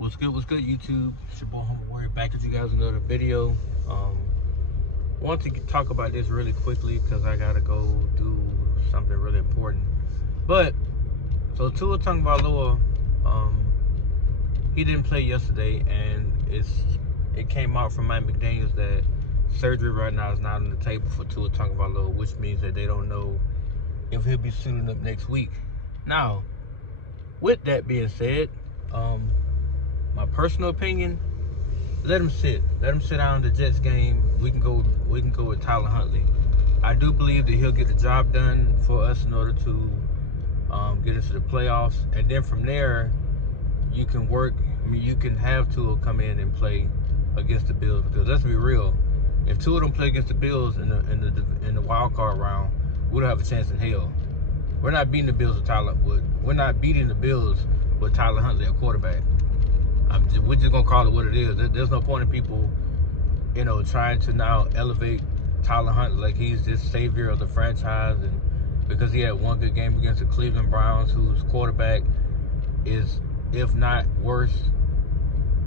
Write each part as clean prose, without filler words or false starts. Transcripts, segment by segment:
What's good, YouTube? It's your boy Humble Warrior back at you guys with another video. Want to talk about this really quickly because I gotta go do something really important. But so Tua Tagovailoa, he didn't play yesterday, and it came out from Mike McDaniels that surgery right now is not on the table for Tua Tagovailoa, which means that they don't know if he'll be suiting up next week. Now, with that being said, my personal opinion, let him sit. Let him sit down in the Jets game. We can go with Tyler Huntley. I do believe that he'll get the job done for us in order to get into the playoffs. And then from there, you can work. I mean, you can have Tua come in and play against the Bills, because let's be real, if Tua don't play against the Bills in the wild card round, we don't have a chance in hell. We're not beating the Bills with We're not beating the Bills with Tyler Huntley at quarterback. We're just gonna call it what it is. There's no point in people, trying to now elevate Tyler Huntley like he's this savior of the franchise, and because he had one good game against the Cleveland Browns, whose quarterback is, if not worse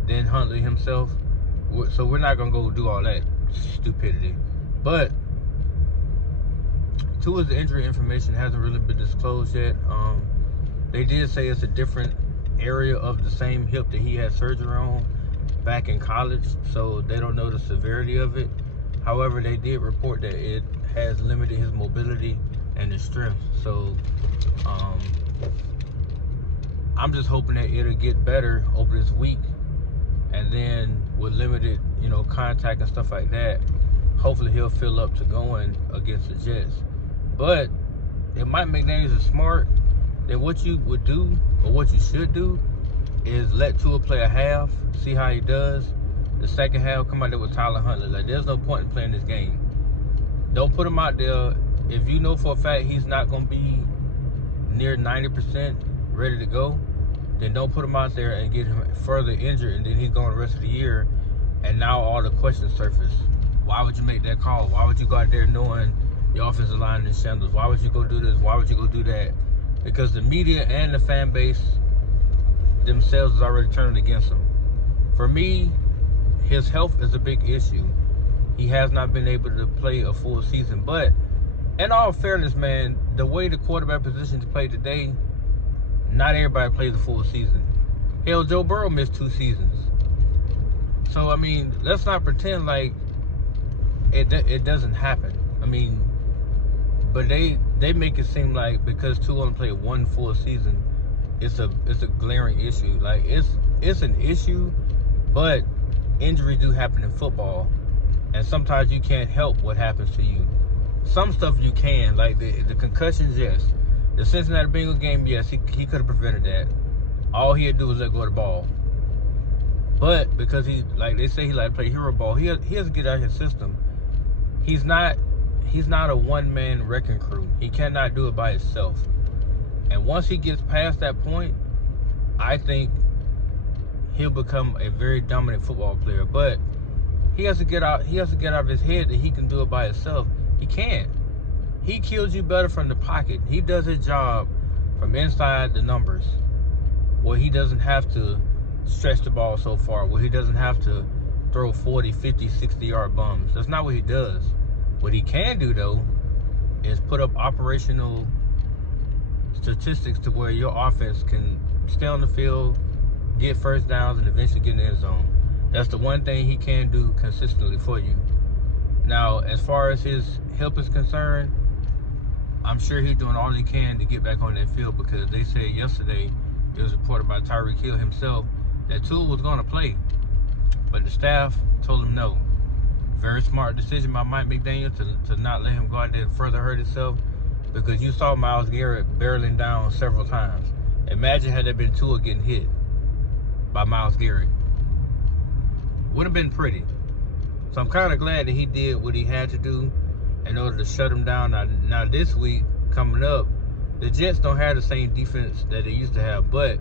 than Huntley himself. So we're not gonna go do all that stupidity. But Tua's injury information hasn't really been disclosed yet. They did say it's a different area of the same hip that he had surgery on back in college, so they don't know the severity of it. However, they did report that it has limited his mobility and his strength. So I'm just hoping that it'll get better over this week, and then with limited contact and stuff like that, hopefully he'll fill up to going against the Jets. But if Mike McDaniels is smart, then what you would do, or what you should do, is let Tua play a half, see how he does. The second half, come out there with Tyler Huntley. Like, there's no point in playing this game. Don't put him out there if you know for a fact he's not going to be near 90% ready to go. Then don't put him out there and get him further injured, and then he's going the rest of the year, and now all the questions surface. Why would you make that call? Why would you go out there knowing the offensive line is shambles? Why would you go do this? Why would you go do that? Because the media and the fan base themselves is already turning against him. For me, his health is a big issue. He has not been able to play a full season. But in all fairness, man, the way the quarterback positions play today, not everybody plays a full season. Hell, Joe Burrow missed 2 seasons. So, I mean, let's not pretend like it doesn't happen. I mean, but they make it seem like because Tua only played 1 full season, it's a glaring issue. Like, it's an issue, but injuries do happen in football, and sometimes you can't help what happens to you. Some stuff you can, like the concussions, yes. The Cincinnati Bengals game, yes, he could have prevented that. All he had to do was let go of the ball. But because they say he like to play hero ball, he has to get out of his system. He's not a one-man wrecking crew. He cannot do it by himself. And once he gets past that point, I think he'll become a very dominant football player. But he has to get out of his head that he can do it by himself. He can't. He kills you better from the pocket. He does his job from inside the numbers, where he doesn't have to stretch the ball so far, where he doesn't have to throw 40, 50, 60-yard bombs. That's not what he does. What he can do, though, is put up operational statistics to where your offense can stay on the field, get first downs, and eventually get in the end zone. That's the one thing he can do consistently for you. Now, as far as his help is concerned, I'm sure he's doing all he can to get back on that field, because they said yesterday, it was reported by Tyreek Hill himself, that Tua was going to play, but the staff told him no. Very smart decision by Mike McDaniel to not let him go out there and further hurt himself, because you saw Myles Garrett barreling down several times. Imagine had there been Tua getting hit by Myles Garrett. Would have been pretty. So I'm kind of glad that he did what he had to do in order to shut him down. Now this week, coming up, the Jets don't have the same defense that they used to have, but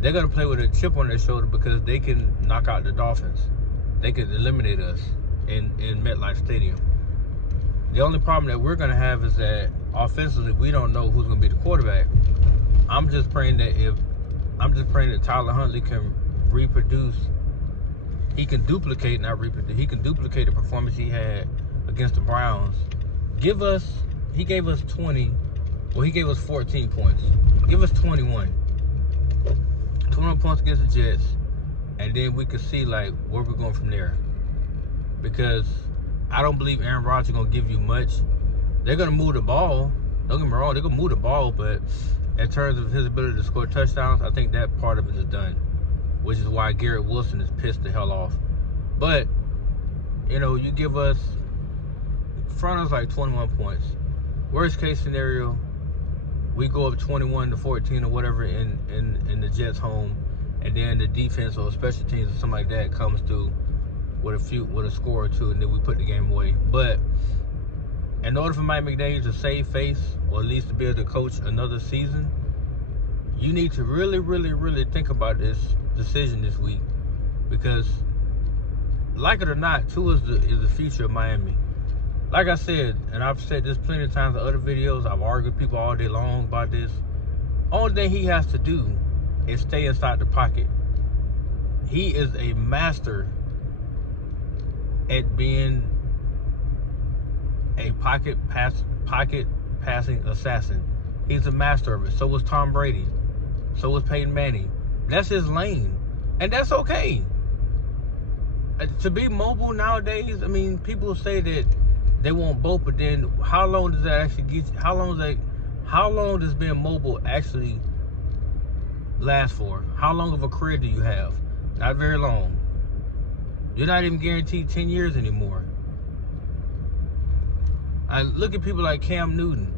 they're going to play with a chip on their shoulder because they can knock out the Dolphins. They can eliminate us in MetLife Stadium. The only problem that we're going to have is that offensively, we don't know who's going to be the quarterback. I'm just praying that Tyler Huntley can reproduce. He can duplicate, not reproduce. He can duplicate the performance he had against the Browns. He gave us 20. Well, he gave us 14 points. Give us 21. 21 points against the Jets. And then we could see, like, where we're going from there. Because I don't believe Aaron Rodgers is going to give you much. They're going to move the ball. Don't get me wrong. They're going to move the ball. But in terms of his ability to score touchdowns, I think that part of it is done. Which is why Garrett Wilson is pissed the hell off. But, you know, you give us, front us like 21 points. Worst case scenario, we go up 21-14 or whatever in the Jets' home, and then the defense or special teams or something like that comes through with a score or two, and then we put the game away. But in order for Mike McDaniel to save face, or at least to be able to coach another season, you need to really, really, really think about this decision this week, because, like it or not, Tua is the future of Miami. Like I said, and I've said this plenty of times in other videos, I've argued with people all day long about this. Only thing he has to do is stay inside the pocket. He is a master at being a pocket passing assassin. He's a master of it. So was Tom Brady. So was Peyton Manning. That's his lane. And that's okay. To be mobile nowadays, I mean, people say that they want both, but then how long does that actually get you? How long does being mobile actually last for? How long of a career do you have? Not very long. You're not even guaranteed 10 years anymore. I look at people like Cam Newton,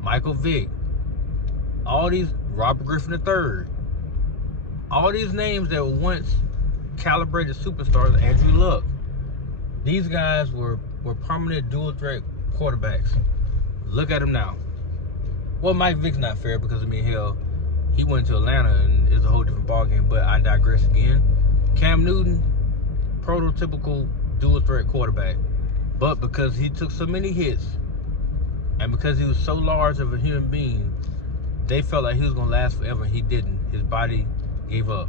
Michael Vick, all these, Robert Griffin III, all these names that were once calibrated superstars, Andrew Luck. These guys were permanent dual threat quarterbacks. Look at them now. Well, Mike Vick's not fair because, I mean, hell, he went to Atlanta and it's a whole different ballgame, but I digress again. Cam Newton, prototypical dual threat quarterback. But because he took so many hits and because he was so large of a human being, they felt like he was going to last forever, and he didn't. His body gave up.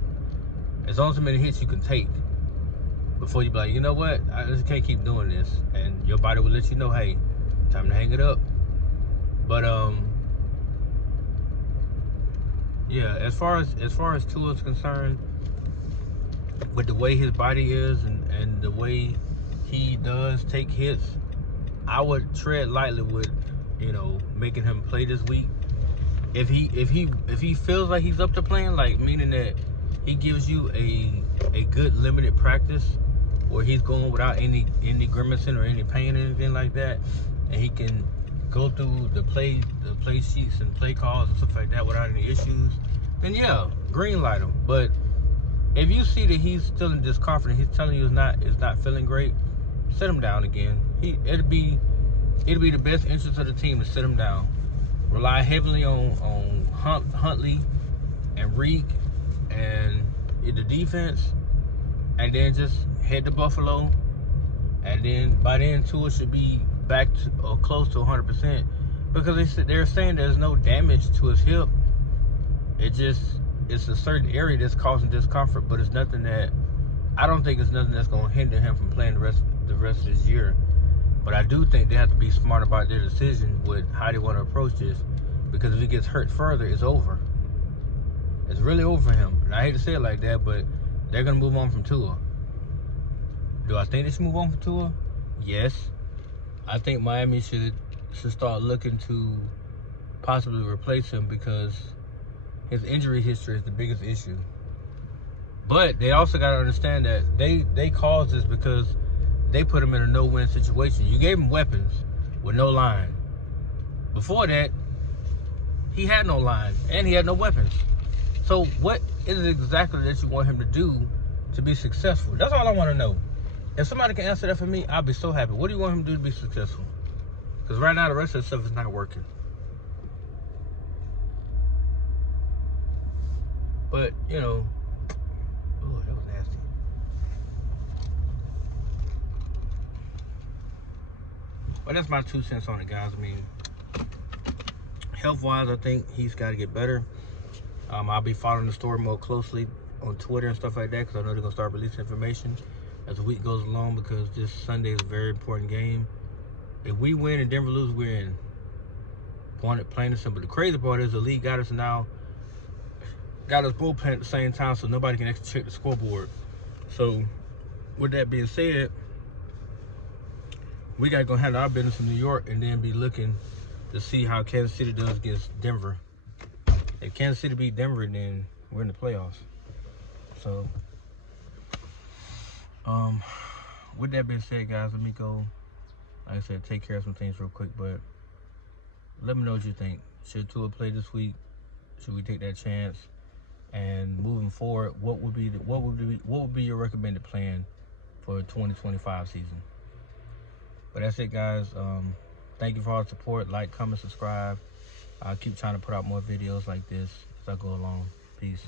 There's only so many hits you can take before you be like, you know what, I just can't keep doing this, and your body will let you know, hey, time to hang it up. But yeah, as far as Tua is concerned, with the way his body is and the way he does take hits, I would tread lightly with, you know, making him play this week. If he feels like he's up to playing, like meaning that he gives you a good limited practice where he's going without any grimacing or any pain or anything like that, and he can go through the play sheets and play calls and stuff like that without any issues, then yeah, green light him. But if you see that he's still in discomfort, he's telling you is not feeling great, sit him down again. It'll be the best interest of the team to sit him down. Rely heavily on Huntley and Reek and the defense, and then just head to Buffalo, and then by then Tua should be back to, or close to 100%, because they're saying there's no damage to his hip. It's a certain area that's causing discomfort, but it's nothing that, I don't think it's nothing that's going to hinder him from playing the rest of this year. But I do think they have to be smart about their decision with how they want to approach this, because if he gets hurt further, it's over. It's really over for him. And I hate to say it like that, but they're going to move on from Tua. Do I think they should move on from Tua? Yes. I think Miami should start looking to possibly replace him, because his injury history is the biggest issue. But they also got to understand that they caused this because they put him in a no-win situation. You gave him weapons with no line. Before that, he had no line and he had no weapons. So what is it exactly that you want him to do to be successful? That's all I want to know. If somebody can answer that for me, I'll be so happy. What do you want him to do to be successful? Because right now, the rest of the stuff is not working. But, you know, oh, that was nasty. But that's my 2 cents on it, guys. I mean, health-wise, I think he's got to get better. I'll be following the story more closely on Twitter and stuff like that, because I know they're gonna start releasing information as the week goes along, because this Sunday is a very important game. If we win and Denver lose, we're in. Plain and simple. The crazy part is the league got us both playing at the same time, so nobody can actually check the scoreboard. So with that being said, we gotta go handle our business in New York and then be looking to see how Kansas City does against Denver. If Kansas City beat Denver, then we're in the playoffs. So with that being said, guys, let me go, like I said, take care of some things real quick, but let me know what you think. Should Tua play this week? Should we take that chance? And moving forward, what would be your recommended plan for the 2025 season? But that's it, guys. Thank you for all the support. Like, comment, subscribe. I'll keep trying to put out more videos like this as I go along. Peace.